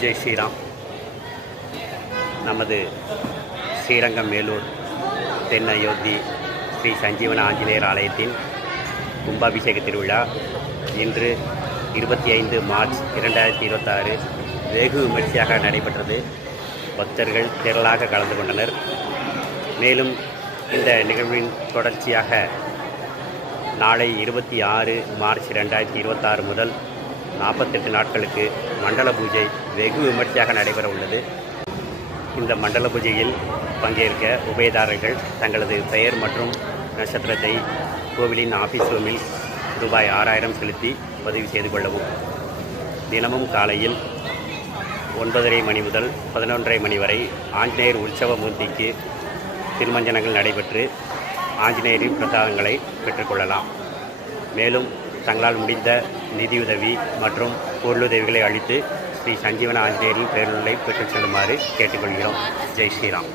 ஜெய் ஸ்ரீராம். நமது ஸ்ரீரங்கம் மேலூர் தென் அயோத்தி ஸ்ரீ சஞ்சீவன ஆஞ்சநேயர் ஆலயத்தின் கும்பாபிஷேக திருவிழா இன்று 25 மார்ச் 2026 வெகு விமர்சையாக நடைபெற்றது. பக்தர்கள் திரளாக கலந்து கொண்டனர். மேலும் இந்த நிகழ்வின் தொடர்ச்சியாக நாளை 26 மார்ச் 2026 முதல் 48 நாட்களுக்கு மண்டல பூஜை வெகு விமர்சையாக நடைபெற உள்ளது. இந்த மண்டல பூஜையில் பங்கேற்க உபயதாரர்கள் தங்களது பெயர் மற்றும் நட்சத்திரத்தை கோவிலின் ஆஃபீஸ் ரூமில் ரூபாய் 6000 செலுத்தி பதிவு செய்து கொள்ளவும். தினமும் காலையில் 9:30 மணி முதல் 11:30 மணி வரை ஆஞ்சநேயர் உற்சவ மூர்த்திக்கு திருமஞ்சனங்கள் நடைபெற்று ஆஞ்சநேயரின் பிரசாதங்களை பெற்றுக்கொள்ளலாம். மேலும் தங்களால் முடிந்த நிதியுதவி மற்றும் பொருளுதவிகளை அளித்து ஸ்ரீ சஞ்சீவன ஆஞ்சநேயரின் பேரருளை பெற்றுச் செல்லுமாறு கேட்டுக்கொள்கிறோம். ஜெய் ஸ்ரீராம்.